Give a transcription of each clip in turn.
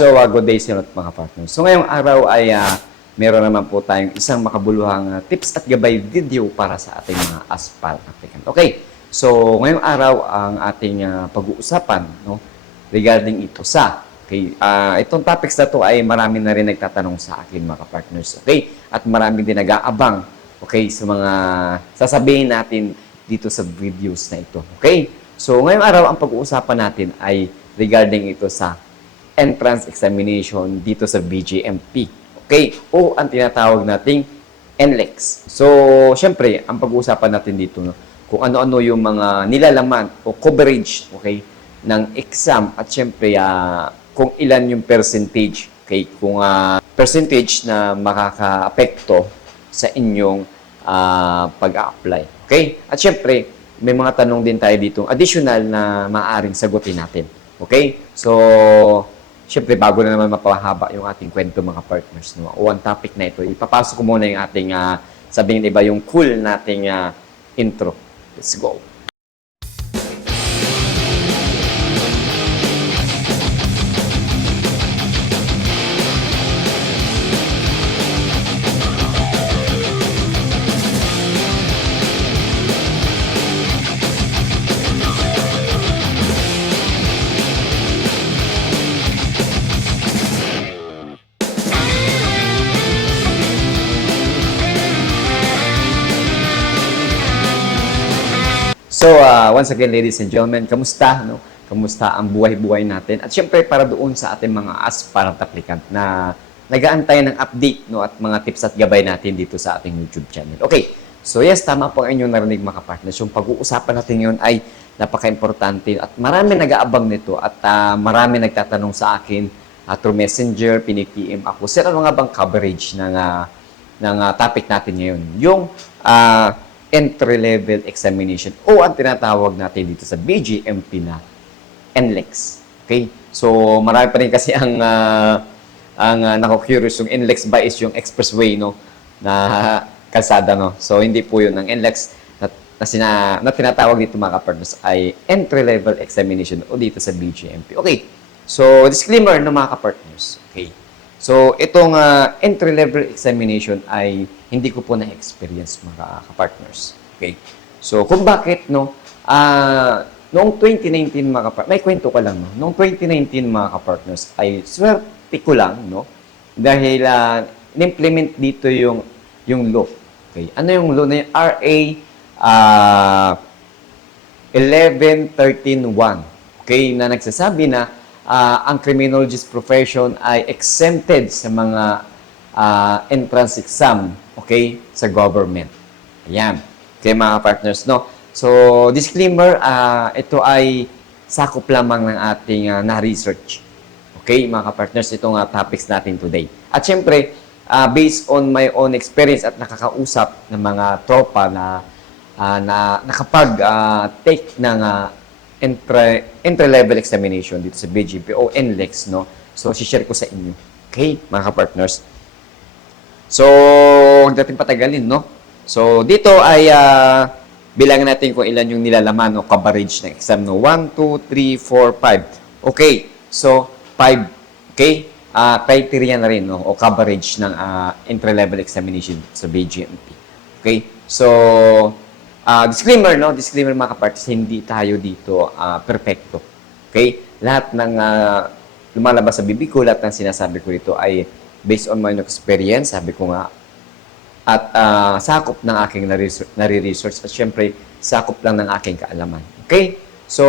So, uh, good day sa mga partners. So, ngayong araw ay uh, meron naman po tayong isang makabuluhang uh, tips at gabay video para sa ating mga aspal applicant. Okay, so ngayong araw ang ating uh, pag-uusapan no, regarding ito sa Okay, uh, itong topics na to ay marami na rin nagtatanong sa akin mga partners. Okay? At marami din nag-aabang okay, sa mga sasabihin natin dito sa videos na ito. Okay? So, ngayong araw ang pag-uusapan natin ay regarding ito sa entrance examination dito sa BGMP. Okay? O ang tinatawag nating NLEX. So, syempre, ang pag-uusapan natin dito, no, kung ano-ano yung mga nilalaman o coverage, okay, ng exam at syempre, ah, kung ilan yung percentage, okay, kung ah, percentage na makaka-apekto sa inyong ah, pag-apply. Okay? At syempre, may mga tanong din tayo dito additional na maaaring sagutin natin. Okay? So, syempre, bago na naman mapahaba yung ating kwento mga partners, no? o ang topic na ito, ipapasok ko muna yung ating, uh, sabihin iba, yung cool nating ah, intro. Let's go. So, uh, once again, ladies and gentlemen, kamusta? No? Kamusta ang buhay-buhay natin? At syempre, para doon sa ating mga aspirant applicant na nag-aantay ng update no, at mga tips at gabay natin dito sa ating YouTube channel. Okay, so yes, tama po ang inyong narinig mga partners. Yung pag-uusapan natin ngayon ay napaka-importante at marami nag-aabang nito at uh, marami nagtatanong sa akin uh, through messenger, pinipm ako. Sir, ano nga bang coverage ng, uh, ng uh, topic natin ngayon? Yung uh, entry-level examination o ang tinatawag natin dito sa BGMP na NLEX. Okay? So, marami pa rin kasi ang uh, ang uh, nako-curious yung NLEX ba is yung expressway no na kalsada no. So, hindi po yun ang NLEX na, na, sina, na tinatawag dito mga partners ay entry-level examination o dito sa BGMP. Okay. So, disclaimer no mga partners. Okay. So, itong uh, entry-level examination ay hindi ko po na-experience mga kapartners. Okay? So, kung bakit, no, ah, noong 2019 mga kapartners, may kwento ko lang, no, noong 2019 mga kapartners, ay swerte ko lang, no, dahil uh, in-implement dito yung, yung law. Okay? Ano yung law na yung RA uh, 11.13.1, okay, na nagsasabi na uh, ang criminologist profession ay exempted sa mga uh, entrance exam, okay, sa government. Ayan. Okay, mga partners, no? So, disclaimer, uh, ito ay sakop lamang ng ating uh, na-research. Okay, mga partners, itong uh, topics natin today. At syempre, uh, based on my own experience at nakakausap ng mga tropa na uh, na nakapag-take uh, ng uh, entry, entry-level examination dito sa BGP o NLEX, no? So, share ko sa inyo. Okay, mga partners. So, huwag natin patagalin, no? So, dito ay uh, bilangin natin kung ilan yung nilalaman o coverage ng exam, no? 1, 2, 3, 4, 5. Okay, so, 5. Okay? Uh, criteria na rin, no? O coverage ng uh, entry-level examination sa BGMP. Okay? So, uh, disclaimer, no? Disclaimer mga kapartis, hindi tayo dito uh, perfecto. Okay? Lahat ng uh, lumalabas sa bibig ko, lahat ng sinasabi ko dito ay based on my experience, sabi ko nga, at uh, sakop ng aking nare-research at syempre, sakop lang ng aking kaalaman. Okay? So,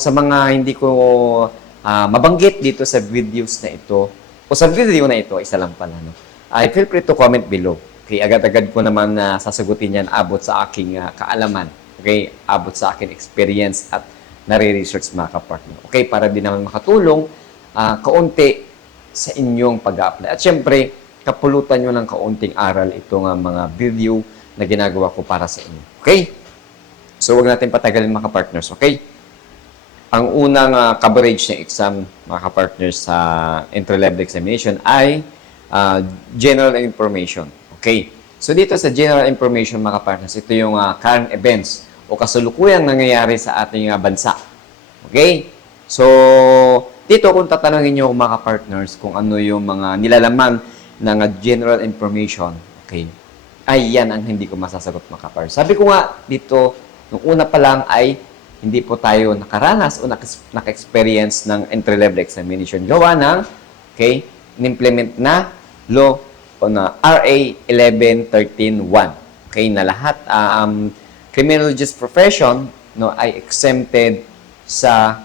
sa mga hindi ko uh, mabanggit dito sa videos na ito, o sa video na ito, isa lang pala, no? I feel free to comment below. Okay, agad-agad ko naman na uh, sasagutin yan abot sa aking uh, kaalaman. Okay, abot sa aking experience at nare-research mga kapartner. Okay, para din naman makatulong uh, kaunti sa inyong pag-apply. At syempre, kapulutan nyo ng kaunting aral ito nga mga video na ginagawa ko para sa inyo. Okay? So, wag natin patagalin mga partners. Okay? Ang unang uh, coverage ng exam, mga partners sa entry-level examination ay uh, general information. Okay? So, dito sa general information, mga partners, ito yung uh, current events o kasulukuyang nangyayari sa ating uh, bansa. Okay? So, dito kung tatanungin niyo mga partners kung ano yung mga nilalaman ng general information, okay, ay yan ang hindi ko masasagot mga partners. Sabi ko nga dito, nung una pa lang ay hindi po tayo nakaranas o naka-experience ng entry-level examination. Gawa ng, okay, in-implement na law o na RA 1113.1. Okay, na lahat ah, um, criminologist profession no ay exempted sa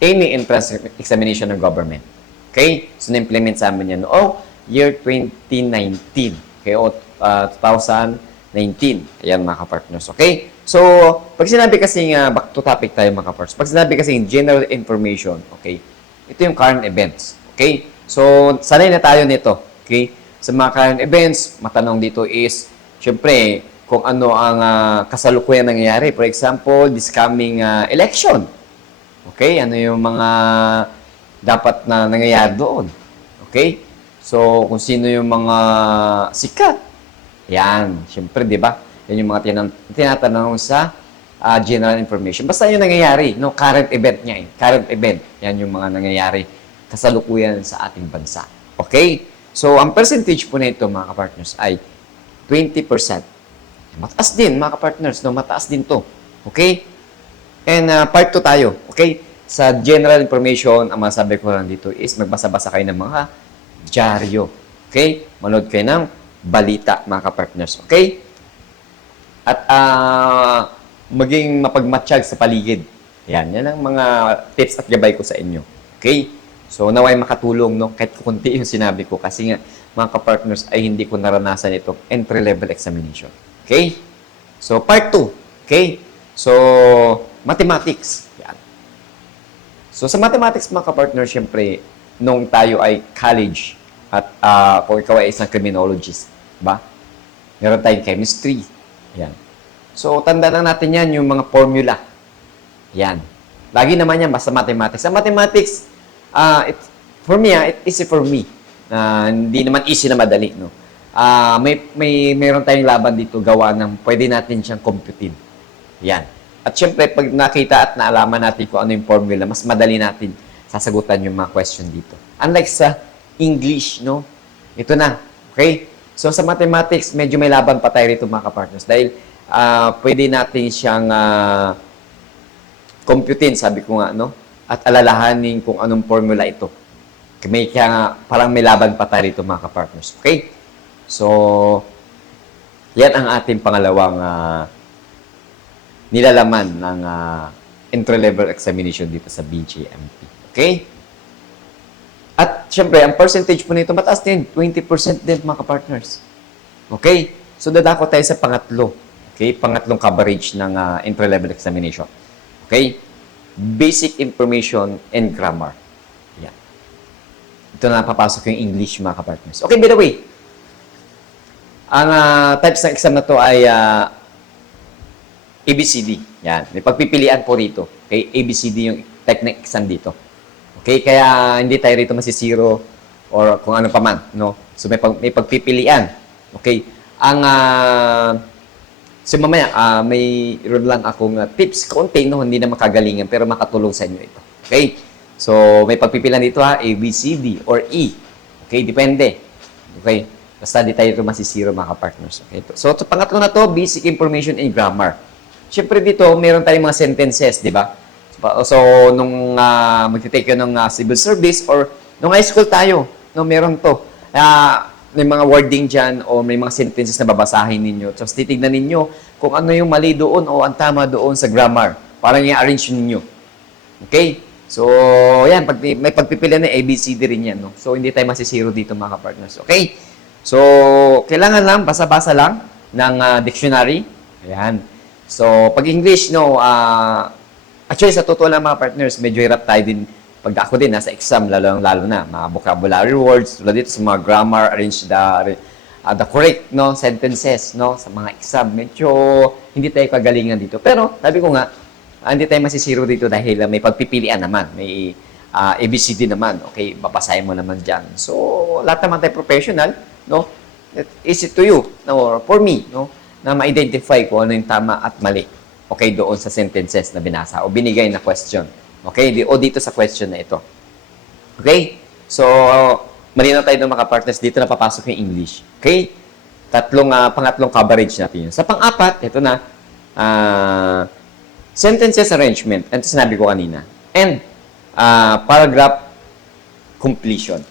any entrance examination ng government. Okay? So, na-implement sa amin yan noong year 2019. Okay? O ah, 2019. Ayan, mga kapartners. Okay? So, pag sinabi kasi nga, back to topic tayo, mga kapartners. Pag sinabi kasi general information, okay? Ito yung current events. Okay? So, sanay na tayo nito. Okay? Sa mga current events, matanong dito is, syempre, kung ano ang ah, kasalukuyan nangyayari. For example, this coming ah, election. Okay? Ano yung mga dapat na nangyayari doon? Okay? So, kung sino yung mga sikat. Yan. Siyempre, di ba? Yan yung mga tinatanong sa ah, general information. Basta yung nangyayari, no? Current event niya eh. Current event. Yan yung mga nangyayari kasalukuyan sa ating bansa. Okay? So, ang percentage po nito, mga kapartners, ay 20%. Mataas din, mga kapartners, no? Mataas din to. Okay? And uh, part 2 tayo, okay? Sa general information, ang masabi ko lang dito is magbasa-basa kayo ng mga dyaryo. Okay? Manood kayo ng balita, mga kapartners. Okay? At ah, maging mapagmatsyag sa paligid. Yan, yan ang mga tips at gabay ko sa inyo. Okay? So, naway makatulong, no? Kahit kunti yung sinabi ko. Kasi nga, mga kapartners, ay hindi ko naranasan itong entry-level examination. Okay? So, part 2. Okay? So, mathematics. Yan. So, sa mathematics, mga kapartner, syempre, nung tayo ay college at ah, kung ikaw ay isang criminologist, ba? Meron tayong chemistry. Yan. So, tanda lang natin yan, yung mga formula. Yan. Lagi naman yan, basta mathematics. Sa mathematics, ah, it, for me, ah, it easy for me. Na hindi naman easy na madali, no? Ah, may, may, meron tayong laban dito gawa ng pwede natin siyang computein. Yan. At syempre, pag nakita at naalaman natin kung ano yung formula, mas madali natin sasagutan yung mga question dito. Unlike sa English, no? Ito na. Okay? So, sa mathematics, medyo may laban pa tayo rito mga kapartners. Dahil, ah, pwede natin siyang ah, computein, sabi ko nga, no? At alalahanin kung anong formula ito. May, kaya nga, parang may laban pa tayo rito mga kapartners. Okay? So, yan ang ating pangalawang ah, nilalaman ng ah, entry-level examination dito sa BJMP. Okay? At syempre, ang percentage po nito mataas din. 20% din mga kapartners. Okay? So, dadako tayo sa pangatlo. Okay? Pangatlong coverage ng ah, entry-level examination. Okay? Basic information and grammar. Yan. Ito na papasok yung English mga kapartners. Okay, by the way, ang ah, types ng exam na to ay ah, ABCD. Yan. May pagpipilian po rito. Okay? ABCD yung ng exam dito. Okay? Kaya hindi tayo rito masisiro or kung ano pa man. No? So may, pag, may pagpipilian. Okay? Ang ah, So mamaya, ah, may ron lang akong ah, tips, konti, no? hindi na makagalingan, pero makatulong sa inyo ito. Okay? So, may pagpipilian dito ha, A, or E. Okay? Depende. Okay? Basta di tayo ito masisiro mga partners. Okay? So, so, pangatlo na to, basic information and grammar. Siyempre dito, meron tayong mga sentences, di ba? So, so, nung uh, magtitake yun ng ah, civil service or nung high school tayo, no, meron to. Ah, may mga wording dyan o may mga sentences na babasahin ninyo. Tapos titignan ninyo kung ano yung mali doon o ang tama doon sa grammar. Parang i-arrange ninyo. Okay? So, yan. Pag, may pagpipilian na ABCD rin yan. No? So, hindi tayo masisiro dito mga partners. Okay? So, kailangan lang, basa-basa lang ng ah, dictionary. Ayan. So, pag English, no, ah, actually, sa totoo lang mga partners, medyo hirap tayo din. Pag ako din nasa exam lalo lalo na mga vocabulary words tulad dito sa mga grammar arrange the uh, the correct no sentences no sa mga exam. Medyo hindi tayo kagalingan dito. Pero sabi ko nga ah, hindi tayo masisiro dito dahil ah, may pagpipilian naman. May ah, ABCD naman. Okay babasahin mo naman diyan so lahat naman tayo professional no? Is it to you no for me no na ma-identify kung ano yung tama at mali okay doon sa sentences na binasa o binigay na question Okay? O dito sa question na ito. Okay? So, malinaw tayo ng mga partners. Dito na papasok yung English. Okay? Tatlong, ah, pangatlong coverage natin yun. Sa pang-apat, ito na, ah, sentences arrangement. Ito sinabi ko kanina. And, ah, paragraph completion.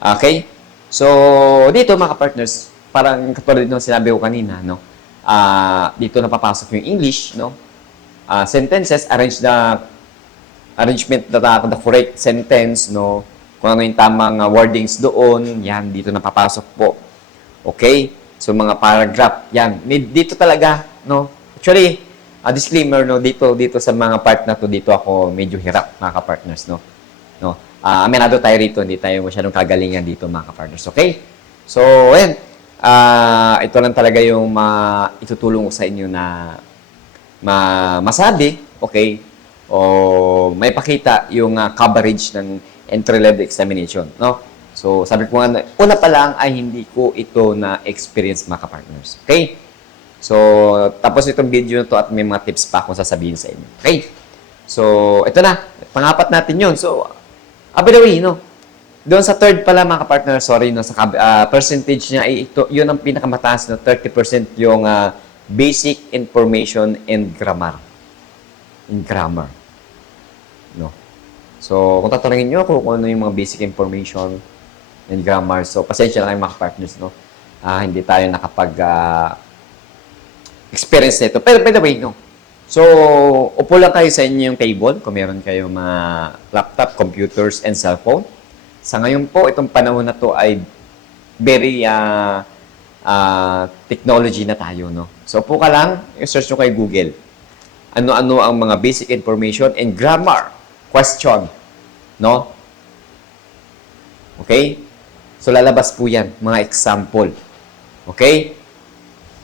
Okay? So, dito mga partners, parang katulad ng sinabi ko kanina, no? Ah, dito na papasok yung English, no? Ah, sentences, arrange the arrangement the, the correct sentence, no? Kung ano yung tamang ah, wordings doon, yan, dito na papasok po. Okay? So, mga paragraph, yan. Dito talaga, no? Actually, a disclaimer, no? Dito, dito sa mga part na to, dito ako medyo hirap, mga ka-partners, no? No? Ah, aminado tayo rito, hindi tayo masyadong kagalingan dito, mga ka-partners. Okay? So, ayan. Ah, ito lang talaga yung ma itutulong ko sa inyo na ma masabi, okay, o may pakita yung ah, coverage ng entry-level examination, no? So, sabi ko nga, na- una pa lang ay hindi ko ito na experience mga ka-partners. Okay? So, tapos itong video na to at may mga tips pa akong sasabihin sa inyo. Okay? So, ito na. Pangapat natin yun. So, ah, by the way, no? Doon sa third pala mga ka-partner, sorry, no, sa ah, percentage niya, ay ito, yun ang pinakamataas na 30% yung ah, basic information and grammar. In grammar. No? So, kung tatanungin nyo ako kung ano yung mga basic information and grammar, so pasensya na kayo mga partners, no? Ah, hindi tayo nakapag ah, experience nito. Pero by the way, no? So, upo lang kayo sa inyong table kung meron kayo mga laptop, computers, and cellphone. Sa ngayon po, itong panahon na to ay very ah, ah, technology na tayo, no? So, upo ka lang, i-search nyo kay Google. Ano-ano ang mga basic information and grammar question, no? Okay? So, lalabas po yan, mga example. Okay?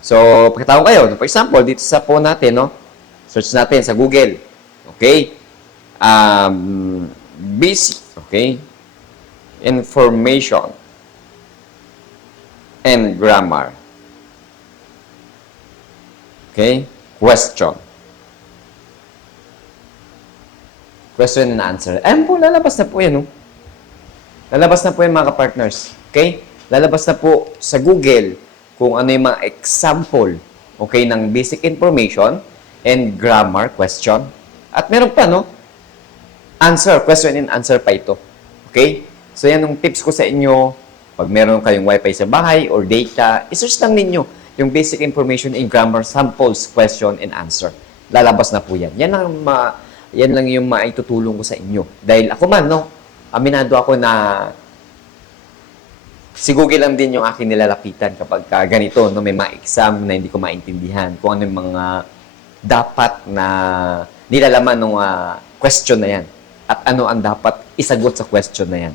So, pagkatawag kayo, for example, dito sa phone natin, no? Search natin sa Google. Okay? Um, basic, okay? Information and grammar. Okay? Question. Question and answer. Ayun po, lalabas na po yan, no? Lalabas na po yan, mga partners Okay? Lalabas na po sa Google kung ano yung mga example, okay, ng basic information and grammar question. At meron pa, no? Answer, question and answer pa ito. Okay? So, yan yung tips ko sa inyo. Pag meron kayong wifi sa bahay or data, isearch lang ninyo yung basic information in grammar, samples, question, and answer. Lalabas na po yan. Yan lang, ma, yan lang yung maitutulong ko sa inyo. Dahil ako man, no? Aminado ako na si Google lang din yung aking nilalapitan kapag ka ganito, no, may mga exam na hindi ko maintindihan, kung ano yung mga dapat na nilalaman ng ah, question na yan at ano ang dapat isagot sa question na yan.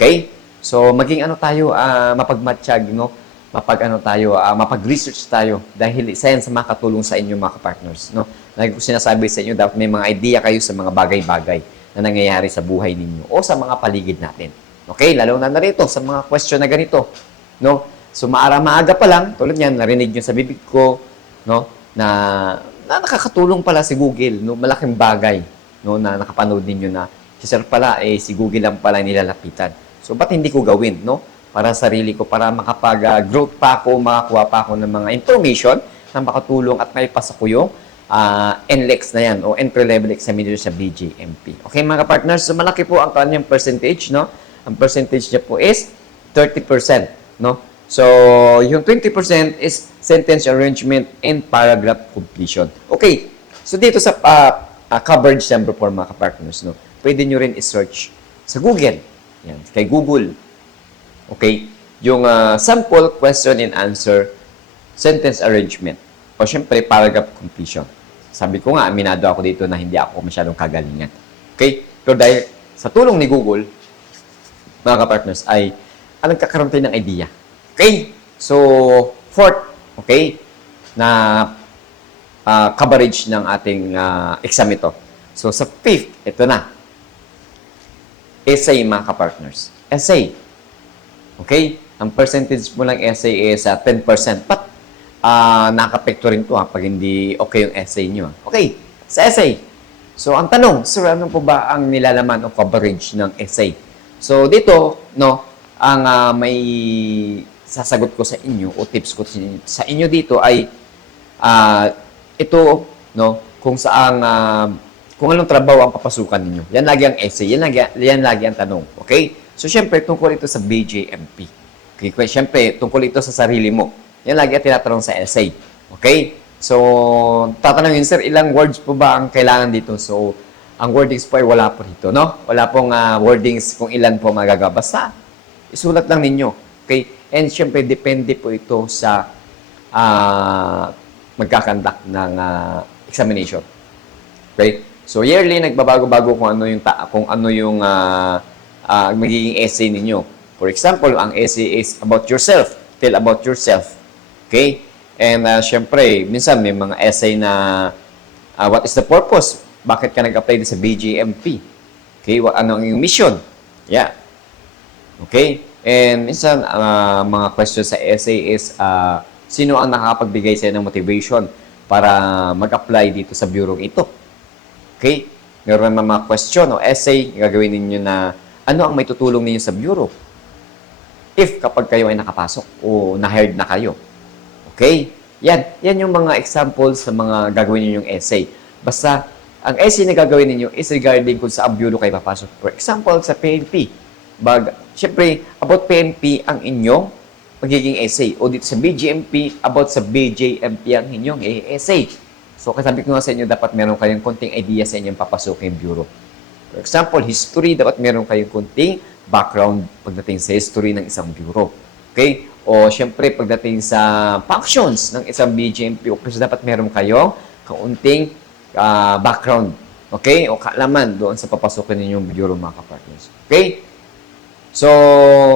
Okay? So, maging ano tayo, ah, mapagmatsyag, no? Mapag ano tayo, ah, mapag-research tayo dahil isa yan sa makatulong sa inyo mga partners no? Lagi ko sinasabi sa inyo, dapat may mga idea kayo sa mga bagay-bagay na nangyayari sa buhay ninyo o sa mga paligid natin. Okay, lalo na narito sa mga question na ganito, no? So maara maaga pa lang, tulad niyan, narinig niyo sa bibig ko, no, na, na nakakatulong pala si Google, no, malaking bagay, no, na nakapanood ninyo na si Sir pala eh si Google lang pala nilalapitan. So ba't hindi ko gawin, no? Para sa sarili ko para makapag-growth pa ako, makakuha pa ako ng mga information na makatulong at maipasa ko yung ah, NLEX na yan o entry-level examination sa BJMP. Okay mga partners, so malaki po ang kanyang percentage, no? Ang percentage niya po is 30%, no? So, yung 20% is sentence arrangement and paragraph completion. Okay, so dito sa ah, ah, coverage number 4 mga partners, no? Pwede nyo rin i-search sa Google. Yan, kay Google. Okay? Yung ah, sample question and answer sentence arrangement. O syempre, paragraph completion. Sabi ko nga, aminado ako dito na hindi ako masyadong kagalingan. Okay? Pero dahil sa tulong ni Google, mga ka-partners, ay ah, nagkakaroon tayo ng idea. Okay? So, fourth, okay, na ah, coverage ng ating ah, exam ito. So, sa fifth, ito na. Essay, mga ka-partners. Essay. Okay? Ang percentage mo lang essay is ah, 10%. But, uh, nakapekto rin to ha, pag hindi okay yung essay nyo. ah. Okay, sa essay. So, ang tanong, sir, ano po ba ang nilalaman o coverage ng essay? So, dito, no, ang ah, may sasagot ko sa inyo o tips ko sa inyo- dito ay ah, ito, no, kung saan, ah, kung anong trabaho ang papasukan ninyo. Yan lagi ang essay. Yan lagi, yan lagi ang tanong. Okay? So, syempre, tungkol ito sa BJMP. Okay? Syempre, tungkol ito sa sarili mo. Yan lagi ang tinatanong sa essay. Okay? So, tatanungin, sir, ilang words po ba ang kailangan dito? So, ang wordings po ay wala po dito, no? Wala pong ah, wordings kung ilan po magagawa. Basta, isulat lang ninyo. Okay? And syempre, depende po ito sa ah magkakandak ng ah, examination. Okay? So, yearly, nagbabago-bago kung ano yung, ta- kung ano yung ah, ah, magiging essay ninyo. For example, ang essay is about yourself. Tell about yourself. Okay? And uh, syempre, minsan may mga essay na ah, what is the purpose? Bakit ka nag-apply sa BGMP? Okay? What, ano ang iyong mission? Yeah. Okay? And minsan, ah, mga questions sa essay is, ah, sino ang nakakapagbigay sa'yo ng motivation para mag-apply dito sa bureau ito? Okay? Meron naman mga question o essay, gagawin ninyo na ano ang may tutulong ninyo sa bureau? If kapag kayo ay nakapasok o na-hired na kayo. Okay? Yan. Yan yung mga examples sa mga gagawin ninyong essay. Basta, ang essay na gagawin ninyo is regarding kung sa bureau kayo papasok. For example, sa PNP. Bag, Siyempre, about PNP ang inyong magiging essay. O dito sa BGMP, about sa BJMP ang inyong essay. So, kasabi ko nga sa inyo, dapat meron kayong konting idea sa inyong papasukin bureau. For example, history, dapat meron kayong konting background pagdating sa history ng isang bureau. Okay? O syempre, pagdating sa functions ng isang BGMP officer, dapat meron kayong kaunting ah, background. Okay? O kaalaman doon sa papasukin ninyong bureau, mga kapartners. Okay? So,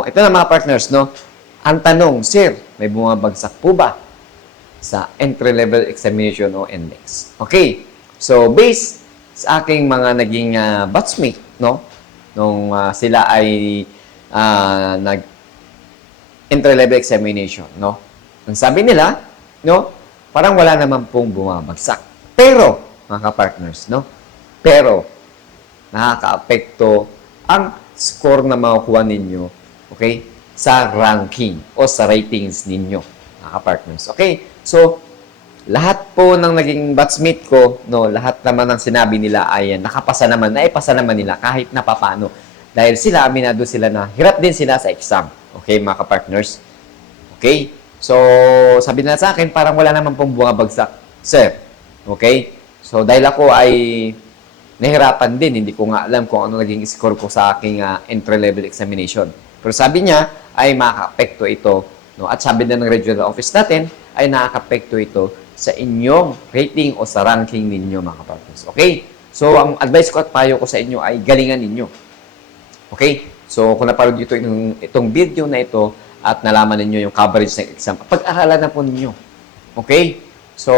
ito na mga partners, no? Ang tanong, Sir, may bumabagsak po ba sa entry-level examination o NLEX? Okay. So, based sa aking mga naging ah, batchmate, no? Nung ah, sila ay ah, nag entry-level examination, no? Ang sabi nila, no? Parang wala naman pong bumabagsak. Pero, mga partners, no? Pero, nakaka-apekto ang score na makukuha ninyo, okay, sa ranking o sa ratings ninyo, mga partners. Okay? So, lahat po ng naging batchmate ko, no, lahat naman ng sinabi nila ay nakapasa naman, naipasa naman nila kahit na papano. Dahil sila, aminado sila na hirap din sila sa exam. Okay, mga partners Okay? So, sabi nila sa akin, parang wala naman pong bumabagsak. Sir, okay? So, dahil ako ay nahirapan din, hindi ko nga alam kung ano naging score ko sa aking ah, entry-level examination. Pero sabi niya, ay makaka-apekto ito. No? At sabi na ng regional office natin, ay nakaka-apekto ito sa inyong rating o sa ranking ninyo, mga kapatid. Okay? So, ang advice ko at payo ko sa inyo ay galingan ninyo. Okay? So, kung napanood nyo ito, itong, itong video na ito at nalaman ninyo yung coverage ng exam, pag-aralan na po ninyo. Okay? So,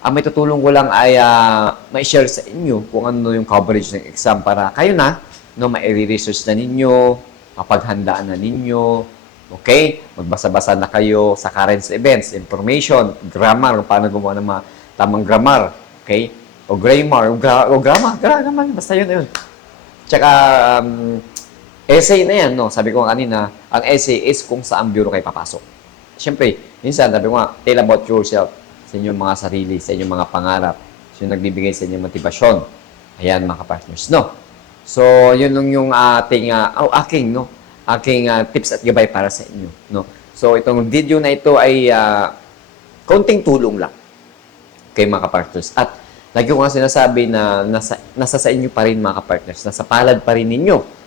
ang may tutulong ko lang ay uh, ma-share sa inyo kung ano yung coverage ng exam para kayo na, no, ma-research na ninyo, mapaghandaan na ninyo, okay? Magbasa-basa na kayo sa current events, information, grammar, paano gumawa ng mga tamang grammar, okay? O grammar, o, gra- o grammar, gra- grammar, basta yun, yun. Tsaka, um, essay na yan, no? Sabi ko kanina, ang essay is kung saan bureau kayo papasok. Siyempre, minsan, sabi ko nga, tell about yourself sa inyong mga sarili, sa inyong mga pangarap, sa inyong nagbibigay sa inyong motivasyon. Ayan, mga partners, no? So, yun lang yung ating, uh, oh, aking, no? Aking ah, tips at gabay para sa inyo, no? So, itong video na ito ay ah, kaunting tulong lang kay mga partners. At lagi ko nga sinasabi na nasa, nasa sa inyo pa rin mga partners, nasa palad pa rin ninyo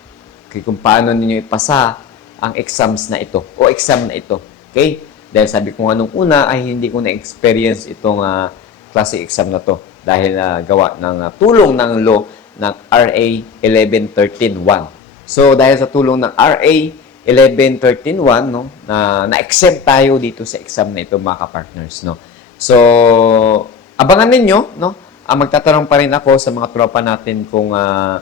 okay, kung paano ninyo ipasa ang exams na ito o exam na ito. Okay? Dahil sabi ko nga nung una ay hindi ko na-experience itong uh, klase exam na to dahil uh, gawa ng ah, tulong ng law ng RA 1113.1. So dahil sa tulong ng RA 1113.1 no na na-exempt tayo dito sa exam na ito mga ka-partners no. So abangan ninyo no. Ah, magtatanong pa rin ako sa mga tropa natin kung ah,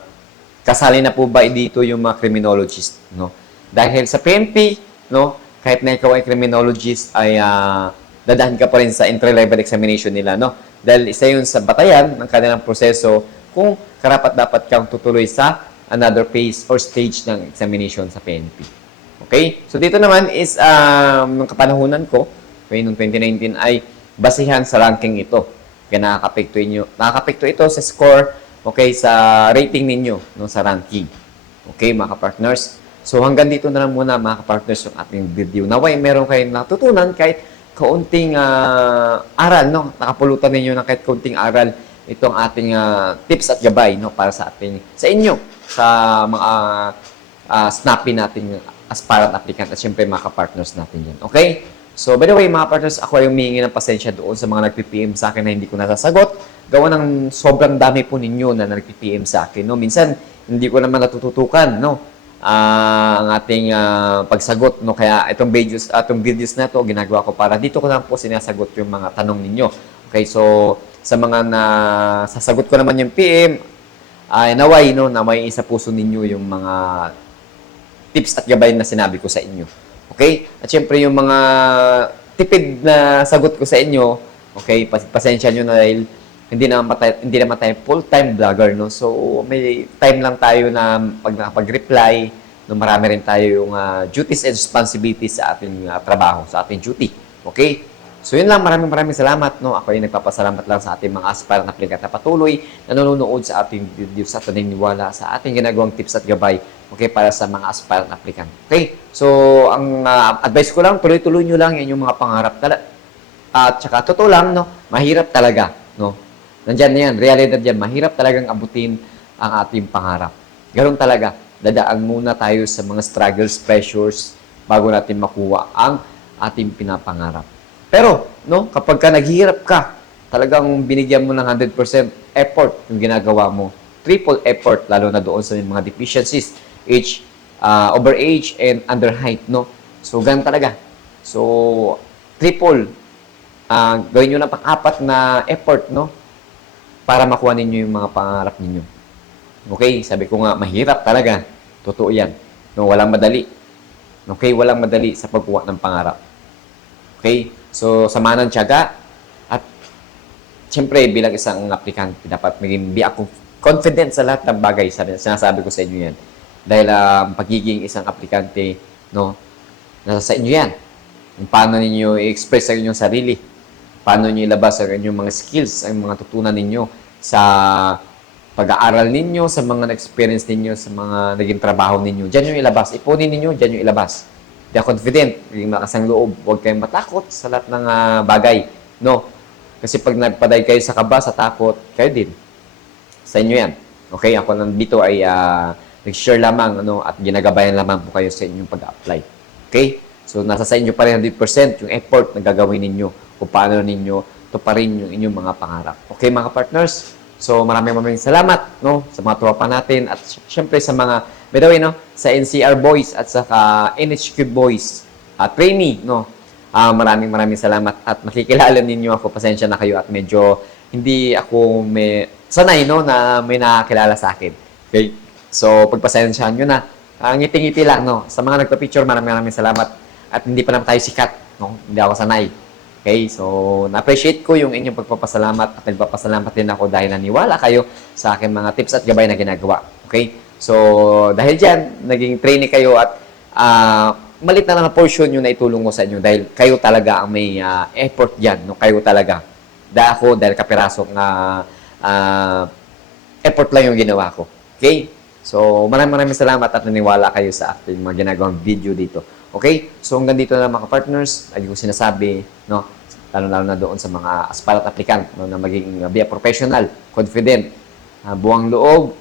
kasali na po ba dito yung mga criminologist, no? Dahil sa PNP, no, kahit na ikaw ay criminologist, ay ah, dadahan ka pa rin sa entry-level examination nila, no? Dahil isa yun sa batayan ng kanilang proseso kung karapat dapat kang tutuloy sa another phase or stage ng examination sa PNP. Okay? So dito naman is um, nung kapanahunan ko, okay, noong 2019 ay basihan sa ranking ito. Kaya nakakapekto inyo, nakakapekto ito sa score, okay, sa rating ninyo no, sa ranking. Okay, mga partners. So hanggang dito na lang muna mga partners yung ating video. Naway meron kayong natutunan kahit kaunting ah, aral, no? Nakapulutan ninyo ng kahit kaunting aral itong ating ah, tips at gabay no para sa ating sa inyo sa mga ah, snappy natin aspirant applicant at syempre mga partners natin yan. Okay? So, by the way, mga partners, ako ay humingi ng pasensya doon sa mga nag-PPM sa akin na hindi ko nasasagot. Gawa ng sobrang dami po ninyo na nag-PPM sa akin. No? Minsan, hindi ko naman natututukan no? Ah, ang ating ah, pagsagot. No? Kaya itong videos, itong videos na to ginagawa ko para dito ko lang po sinasagot yung mga tanong ninyo. Okay, so sa mga na sasagot ko naman yung PM, ay naway, no, naway isa puso ninyo yung mga tips at gabay na sinabi ko sa inyo. Okay? At syempre yung mga tipid na sagot ko sa inyo, okay, pas- pasensya nyo na dahil hindi naman tayo, hindi naman tayo full-time vlogger, no? So, may time lang tayo na pag nakapag-reply, no, marami rin tayo yung ah, duties and responsibilities sa ating ah, trabaho, sa ating duty. Okay? So, yun lang. Maraming maraming salamat, no? Ako ay nagpapasalamat lang sa ating mga aspirant applicant na patuloy na nanonood sa ating videos at naniniwala sa ating ginagawang tips at gabay, okay, para sa mga aspirant applicant. Okay? So, ang ah, advice ko lang, tuloy-tuloy nyo lang yan yung mga pangarap. Tala- at saka, totoo lang, no? Mahirap talaga, no? Nandyan na yan, realidad yan. Mahirap talagang abutin ang ating pangarap. Ganun talaga. Dadaan muna tayo sa mga struggles, pressures, bago natin makuha ang ating pinapangarap. Pero, no, kapag ka naghihirap ka, talagang binigyan mo ng 100% effort yung ginagawa mo. Triple effort, lalo na doon sa mga deficiencies, age, uh, over age, and under height, no? So, ganun talaga. So, triple ah gawin nyo ng pang-apat na effort, no? Para makuha ninyo yung mga pangarap ninyo. Okay, sabi ko nga, mahirap talaga. Totoo yan. No, walang madali. Okay, walang madali sa pagkuha ng pangarap. Okay? So, sama ng tiyaga at siyempre, bilang isang aplikante, dapat maging be ako confident sa lahat ng bagay. Sabi- Sinasabi ko sa inyo yan. Dahil ang pagiging isang aplikante, no, nasa sa inyo yan. Kung paano ninyo i-express ang inyong sarili. Paano ninyo ilabas ang inyong mga skills, ang mga tutunan ninyo sa pag-aaral ninyo, sa mga na-experience ninyo, sa mga naging trabaho ninyo. Diyan yung ilabas. Ipunin ninyo, diyan yung ilabas. Be confident, maging makasang loob. Huwag kayong matakot sa lahat ng ah, bagay. No? Kasi pag nagpaday kayo sa kaba, sa takot, kayo din. Sa inyo yan. Okay? Ako nandito ay ah, nag-share lamang ano, at ginagabayan lamang po kayo sa inyong pag-apply. Okay? So, nasa sa inyo pa rin 100% yung effort na gagawin ninyo kung paano ninyo tuparin yung inyong mga pangarap. Okay, mga partners? So, maraming maraming salamat, no, sa mga tropa natin at sy- syempre sa mga, by the way, no, sa NCR boys at saka NHQ boys, at trainee, no, Ah, maraming maraming salamat at makikilala ninyo ako. Pasensya na kayo at medyo hindi ako may sanay no na may nakakilala sa akin. Okay? So, pagpasensyahan nyo na. Ah, ngiti-ngiti lang, no? Sa mga nagpa-picture, maraming maraming salamat. At hindi pa naman tayo sikat, no? Hindi ako sanay. Okay? So, na-appreciate ko yung inyong pagpapasalamat at nagpapasalamat din ako dahil naniwala kayo sa aking mga tips at gabay na ginagawa. Okay? So, dahil dyan, naging trainee kayo at ah, malit na lang na portion yung naitulong ko sa inyo dahil kayo talaga ang may ah, effort dyan. No? Kayo talaga. Dahil ako, dahil kapirasok na ah, effort lang yung ginawa ko. Okay? So, maraming maraming salamat at naniwala kayo sa ating mga ginagawang video dito. Okay? So, hanggang dito na mga partners, lagi ko sinasabi, no? Lalo-lalo na doon sa mga aspirant applicant, no? na maging uh, be professional, confident, ah, buwang loob,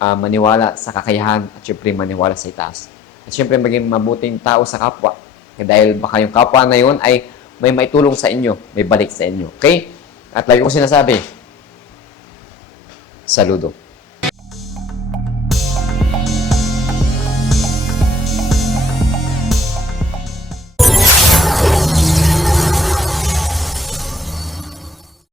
ah, maniwala sa kakayahan, at syempre maniwala sa itaas. At syempre maging mabuting tao sa kapwa. Eh, Dahil baka yung kapwa na yun ay may maitulong sa inyo, may balik sa inyo. Okay? At lagi ko sinasabi, saludo.